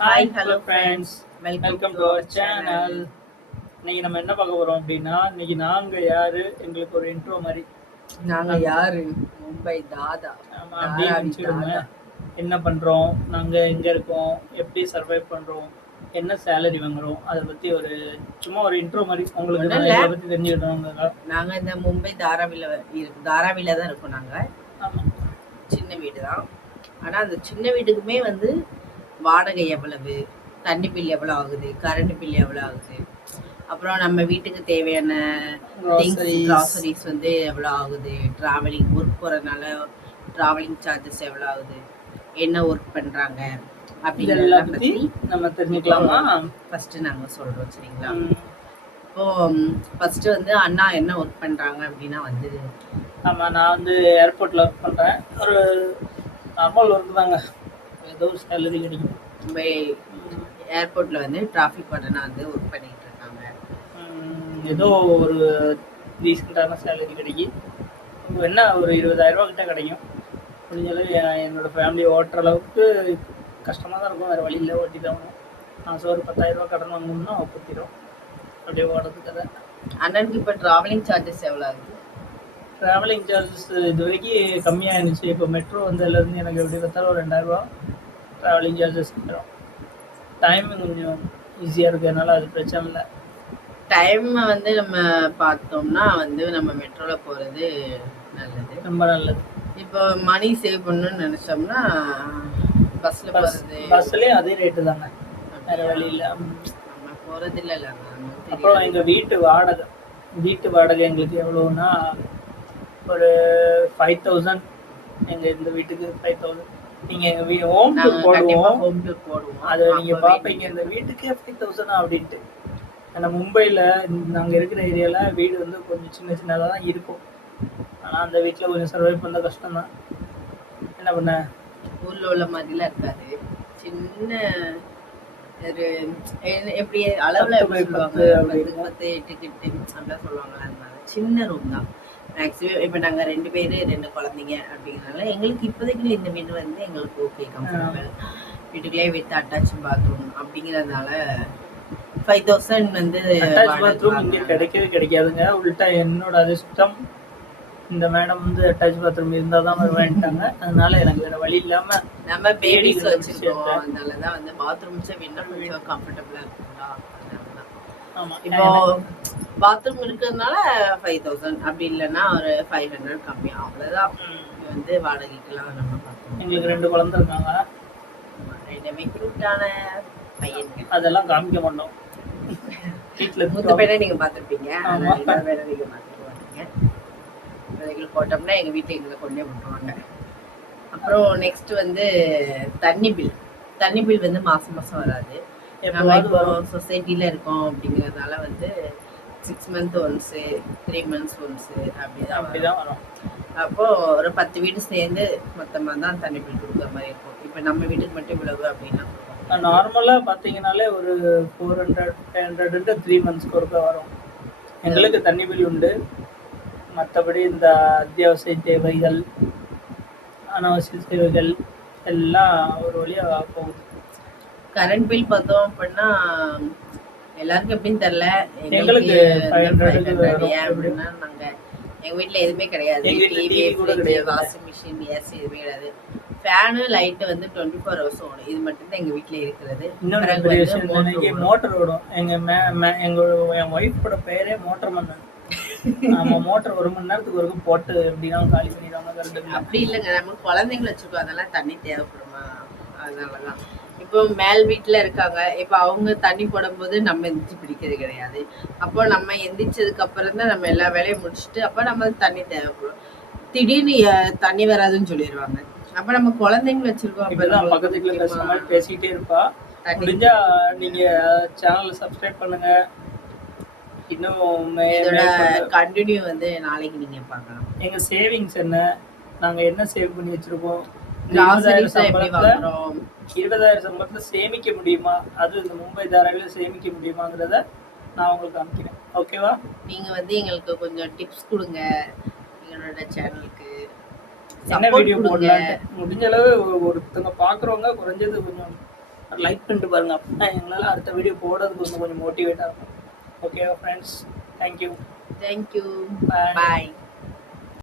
Hi hello friends, welcome to our channel. இன்னைக்கு நம்ம என்ன பார்க்க போறோம் அப்படின்னா, இன்னைக்கு நாங்க யாரு, எங்களுக்கு ஒரு இன்ட்ரோ மாதிரி. நாங்க யாரு? மும்பை தாதா. ஆமா, அப்படியே நினச்சிடுங்க. என்ன பண்றோம், நாங்க எங்க இருக்கோம், எப்படி சர்வைவ் பண்றோம், என்ன சேலரி வாங்குறோம், அதை பத்தி ஒரு சும்மா ஒரு இன்ட்ரோ மாதிரி உங்களுக்கு இதை பத்தி தெரிஞ்சுக்கிட்டோம். நாங்க இந்த மும்பை தாராவில தான் இருக்கோம். நாங்க சின்ன வீடு தான். ஆனா அந்த சின்ன வீட்டுக்குமே வந்து வாடகை எவ்வளவு, தண்ணி பில் எவ்வளவு ஆகுது, கரண்ட் பில் எவ்வளவு ஆகுது, அப்புறம் நம்ம வீட்டுக்கு தேவையான கிராசரிஸ் வந்து எவ்வளோ ஆகுது, ட்ராவலிங் ஒர்க் போகிறதுனால ட்ராவலிங் சார்ஜஸ் எவ்வளோ ஆகுது, என்ன ஒர்க் பண்ணுறாங்க அப்படிங்கிறத பற்றி நம்ம தெரிஞ்சுக்கலாமா? ஃபஸ்ட்டு நாங்கள் சொல்கிறோம், சரிங்களா? இப்போது ஃபஸ்ட்டு வந்து அண்ணா என்ன ஒர்க் பண்ணுறாங்க அப்படின்னா வந்து, ஆமாம், நான் வந்து ஏர்போர்ட்டில் ஒர்க் பண்ணுறேன். ஒரு நார்மல் ஒர்க் தாங்க, ஏதோ ஒரு சேலரி கிடைக்கும். மும்பை ஏர்போர்ட்டில் வந்து டிராஃபிக் வார்டனாக வந்து ஒர்க் பண்ணிகிட்டு இருக்காங்க. ஏதோ ஒரு ரீசெண்டான சேலரி கிடைக்கும். என்ன ஒரு 20,000 கிட்ட கிடைக்கும். முடிஞ்சளவு என்னோடய ஃபேமிலி ஓட்டுற அளவுக்கு கஷ்டமாக தான் இருக்கும். வேறு வழியில் ஓட்டி தான் ஆகணும். மாதம் ஒரு 10,000 கடன் வாங்கணும்னா ஒப்புத்திடும். அப்படியே ஓடுறதுக்கு அதை. அண்ணனுக்கு இப்போ ட்ராவலிங் சார்ஜஸ் எவ்வளோ ஆகுது? ட்ராவலிங் சார்ஜஸ் இது வரைக்கும் கம்மியாக இருந்துச்சு. இப்போ மெட்ரோ வந்ததுலேருந்து எனக்கு எப்படி பார்த்தாலும் ஒரு 2,000 ட்ராவலிங் சார்ஜஸ் தரும். டைமிங் கொஞ்சம் ஈஸியாக இருக்கிறதுனால அது பிரச்சனை இல்லை. டைம் வந்து நம்ம பார்த்தோம்னா வந்து நம்ம மெட்ரோவில் போகிறது நல்லது, ரொம்ப நல்லது. இப்போ மணி சேவ் பண்ணணும்னு நினச்சோம்னா பஸ்ஸில் போகிறது. பஸ்லேயும் அதே ரேட்டு தாங்க, வேறு வழி இல்லை. நம்ம போகிறது இல்லை. அப்புறம் எங்கள் வீட்டு வாடகை எங்களுக்கு எவ்வளோன்னா ஒரு 5,000. எங்கள் இந்த வீட்டுக்கு 5,000. நீங்கள் எங்கள் ஹோம் டூர் போடுவோம். அதை நீங்கள் பார்ப்பீங்க, இந்த வீட்டுக்கே 5,000 அப்படின்ட்டு. ஏன்னா மும்பையில் நாங்கள் இருக்கிற ஏரியாவில் வீடு வந்து கொஞ்சம் சின்ன சின்னதாக தான் இருக்கும். ஆனால் அந்த வீட்டில் கொஞ்சம் சர்வைவ் பண்ண கஷ்டம்தான். என்ன பண்ண, ஊரில் உள்ள மாதிரிலாம் இருக்காது. சின்ன ஒரு எப்படி அளவில் சொல்லுவாங்க, 10 டிக்கெட்டு அப்படிலாம் சொல்லுவாங்களா, அதனால சின்ன ரூம் தான். மேக்ஸிமம் இப்போ நாங்கள் 2 பேர் 2 குழந்தைங்க அப்படிங்கிறனால எங்களுக்கு இப்போதைக்கு இந்த வீடு வந்து எங்களுக்கு ஓகே, கம்ஃபர்டபுள். வீட்டுக்குள்ளே வித் அட்டாச் பாத்ரூம் அப்படிங்கிறதுனால 5,000 வந்து அட்டாச் பாத்ரூம் இங்கே கிடைக்காதுங்க. உள்டா என்னோட அதிர்ஷ்டம், இந்த மேடம் வந்து அட்டாச் பாத்ரூம் இருந்தால் தான் வருவேன்ட்டாங்க. அதனால எனக்கு வேறு வழி இல்லாமல் நம்ம பேபிஸ் வச்சுருக்கோம். அதனால தான் வந்து பாத்ரூம்ஸை இன்னும் கொஞ்சம் கம்ஃபர்டபுளாக இருக்குங்களா. ஆமாம், இப்போ பாத்ரூம் இருக்கிறதுனால 5,000, அப்படி இல்லைன்னா ஒரு 500 கம்மி, அவ்வளோதான். வந்து வாடகைக்கெல்லாம் நம்ம பார்க்கணும். எங்களுக்கு 2 குழந்தை இருக்காங்க. 2மே குரூப்டான பையனுக்கு. அதெல்லாம் காமிக்க மாட்டோம். வீட்டில் மூத்த பையனை நீங்கள் பார்த்துருப்பீங்க, வேலை நீங்கள் பார்த்துருவாங்க. எங்களுக்கு போட்டோம்னா எங்கள் வீட்டில் எங்களை கொண்டே விட்டுருவாங்க. அப்புறம் நெக்ஸ்ட் வந்து தண்ணி பில் வந்து மாதம் வராது. நம்ம இப்போ சொசைட்டியில் இருக்கோம் அப்படிங்கிறதுனால வந்து 6 months ஒன்ஸு, 3 months ஒன்ஸு அப்படிதான் வரும். அப்போது ஒரு 10 வீடு சேர்ந்து மொத்தமாக தான் தண்ணி பில் கொடுக்குற மாதிரி இருக்கும். இப்போ நம்ம வீட்டுக்கு மட்டும் இவ்வளவு அப்படின்னா நார்மலாக பார்த்தீங்கன்னாலே ஒரு 400, 500 3 months ஒருக்கா வரும். எங்களுக்கு தண்ணி பில் உண்டு. மற்றபடி இந்த அத்தியாவசிய தேவைகள், அனாவசிய தேவைகள் எல்லாம் ஒரு வழியாக போகுது. கரண்ட் பில் பார்த்தோம் அப்படின்னா எல்லாருக்கும் எப்படின்னு தெரில, எங்களுக்கு 500 அப்படின்னா நாங்கள் எங்கள் வீட்டில் எதுவுமே கிடையாது. டிவி கூட கிடையாது, வாஷிங் மிஷின், ஏசி எதுவுமே கிடையாது. ஃபேனு லைட்டு வந்து 24 hours ஓடும். இது மட்டும்தான் எங்கள் வீட்டில் இருக்கிறது. மோட்டர் ஓடும். என் ஒய்ஃபோட பேரே மோட்டர் மன்னன். ஆமாம், மோட்டர் 1 மணி நேரத்துக்கு ஒரு போட்டு எப்படின்னா காலி பண்ணிடுவாங்க. அப்படி இல்லைங்க, நம்ம குழந்தைங்களை வச்சுருக்கோம், அதெல்லாம் தண்ணி தேவைப்படுமா, அதனால தான். இப்போ மேல் வீட்டில் இருக்காங்க, இப்போ அவங்க தண்ணி போடும்போது நம்ம எந்திரிச்சு பிடிக்கிறது கிடையாது. அப்போ நம்ம எந்திரிச்சதுக்கு அப்புறம் தான் நம்ம எல்லா வேலையும் முடிச்சுட்டு அப்போ நம்ம தண்ணி தேவைப்படும். திடீர்னு தண்ணி வராதுன்னு சொல்லிடுவாங்க. அப்போ நம்ம குழந்தைங்களை வச்சிருக்கோம், அப்போ பக்கத்துக்குள்ள பேசிக்கிட்டே இருப்பா. முடிஞ்சா நீங்க சேனலை சப்ஸ்கிரைப் பண்ணுங்க. இன்னும் இதோட கண்டினியூ வந்து நாளைக்கு நீங்க பார்க்கலாம். எங்க சேவிங்ஸ் என்ன, நாங்க என்ன சேவ் பண்ணி வச்சிருக்கோம், 20,000 சம்பளத்துல சேமிக்க முடியுமா, அது இந்த மும்பை தாராவில சேமிக்க முடியுமாங்கிறத நான் உங்களுக்கு காமிக்கிறேன். ஓகேவா? நீங்க வந்து எங்களுக்கு கொஞ்சம் டிப்ஸ் கொடுங்க, எங்களோட சேனலுக்கு என்ன வீடியோ போடலாம். முடிஞ்ச அளவு ஒருத்தங்க பாக்குறவங்க குறைஞ்சது கொஞ்சம் லைக் பண்ணிட்டு பாருங்க. அப்போ எங்களால் அடுத்த வீடியோ போடுறதுக்கு கொஞ்சம் மோட்டிவேட்டாக இருக்கும். ஓகேவா ஃப்ரெண்ட்ஸ்? தேங்க்யூ. தேங்க்யூ. Bye. பாய்.